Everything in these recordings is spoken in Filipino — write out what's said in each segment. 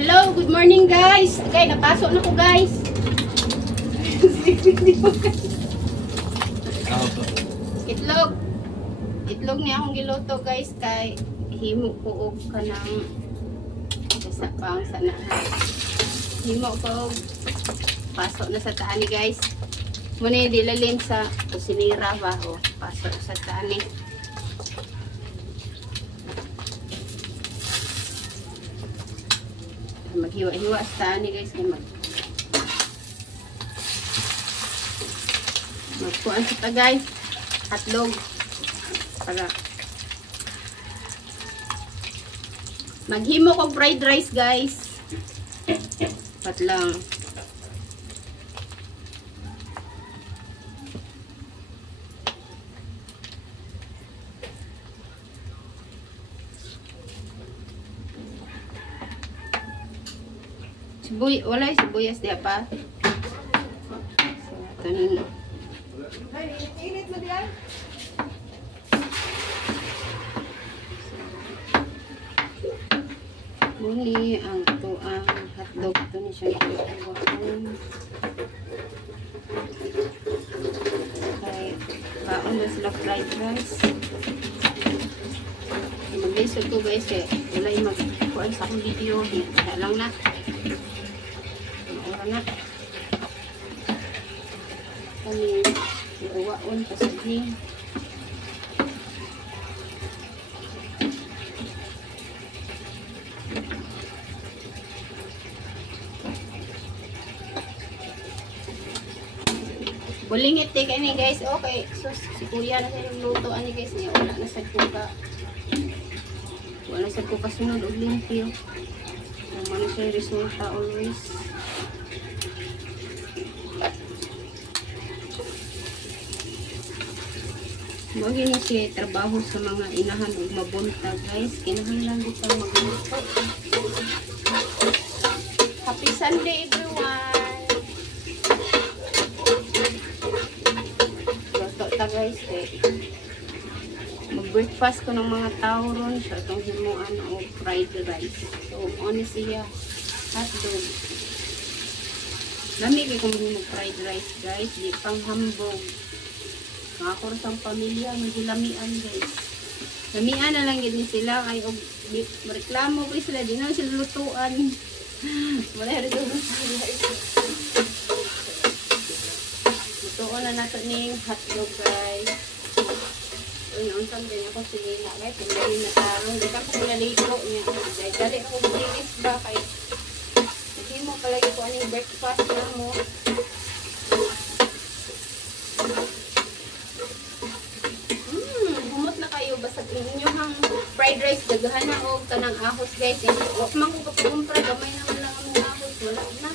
Hello, good morning guys. Okay, napasok na ko guys. Itlog. Itlog niya akong giluto guys kay himo ko og kanang kasapang sanahan. Himo ko pasok na sa taani guys. Muna yung dilalim sa kusinira ba o pasok sa taani. Maghiwa-hiwa sa taani guys kay magkuhan sa ta guys. Hotdog para maghimo ko fried rice guys. Pat lang. Wala sibuyas dia pa. So, ito muli ang ito ang hotdog. Ito ni siya iwaon. Kaya baon na sila fried rice. Mag-lisod ko guys eh. Wala yung mag-kuhan sa akong video. Kaya lang na. Maura na. Kami iwaon pasaging. Bulingit di kayo guys. Okay. So, si kuya na sa yung luto. Ano guys niya? Wala na sa kuka. Wala na sa kuka sunod o limpyo. Naman na siya yung resulta always. Magi na siya trabaho sa mga inahan o mabunta guys. Kinahanglan dito magluto. Happy Sunday everyone! Guys mag-breakfast ko ng mga tao ron siya itong himuan o fried rice. So ano siya hotdog lamig kung mag-fried rice guys di pang hambog makakuro sa pamilya magilamian guys lamian na lang yun sila kay og reklamo ko sila di na sila lutuan wala rin lutuan na nato ning hotdog guys. Unsan din ako sige na guys, hindi na tarong, di ka ko nalito niya. Dali ako bilis ba kay hindi mo palagi ko aning breakfast na mo. Humot na kayo basta inyong fried rice dagahan na og kanang ahos guys. Wag man ko kapumpra gamay naman lang ang ahos, wala na.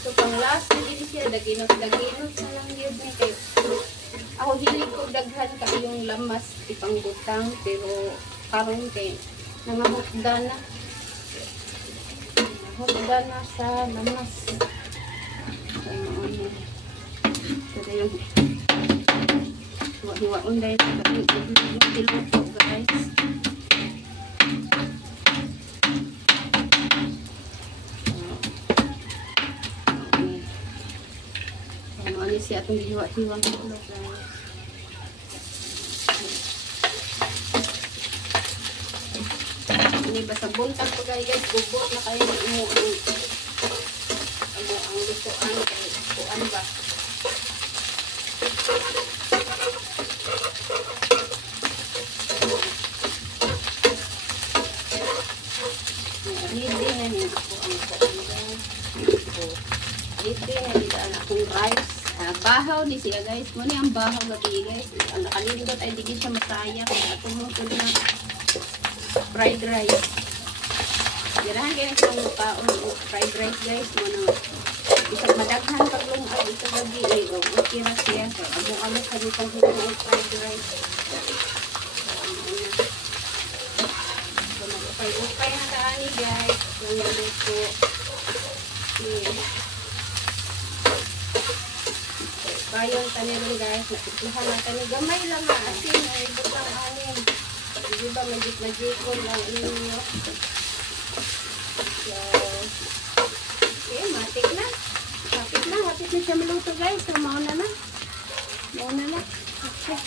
So pang last din siya daginot na lang yun ni kayo. Ako hilig ko daghan kayong lamas ipanggutang pero karon kay nangahutda na. Nangahutda na sa lamas. Pero yung hiwa-hiwaon dahil yung tiluto guys. Ano siya itong hiwa-hiwang ulo guys. Ini basta buntag ko guys, bubot na kayo ng ang lutuan kay kuan ba. Ready na niya ako ang kuan guys. Ready na dito ang akong rice. Bahaw ni siya guys. Muna ang bahaw gabi guys. Ang nakalindot ay di siya masaya kaya tumutol na fried rice. Girahan kayo ng kaon o fried rice guys. Muna isang madaghan paglong at ito gabi eh. O okay na siya. So abong-abong kami pang hito ng fried rice. So mag-upay-upay na taani guys. Yung naluto. Bayon tanin guys. Natikluhan na tanin. Gamay lang nga. Asin ay butang anin. Di ba magic-magicon lang ninyo. So malapit na siya maluto guys. So, mauna na. Mauna na. Okay.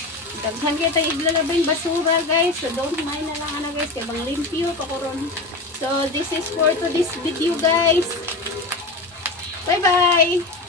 Daghan kita iglalabay yung basura guys. So, don't mind na lang ano guys. Kaya bang limpyo pakuron. So, this is for today's video guys. Bye-bye!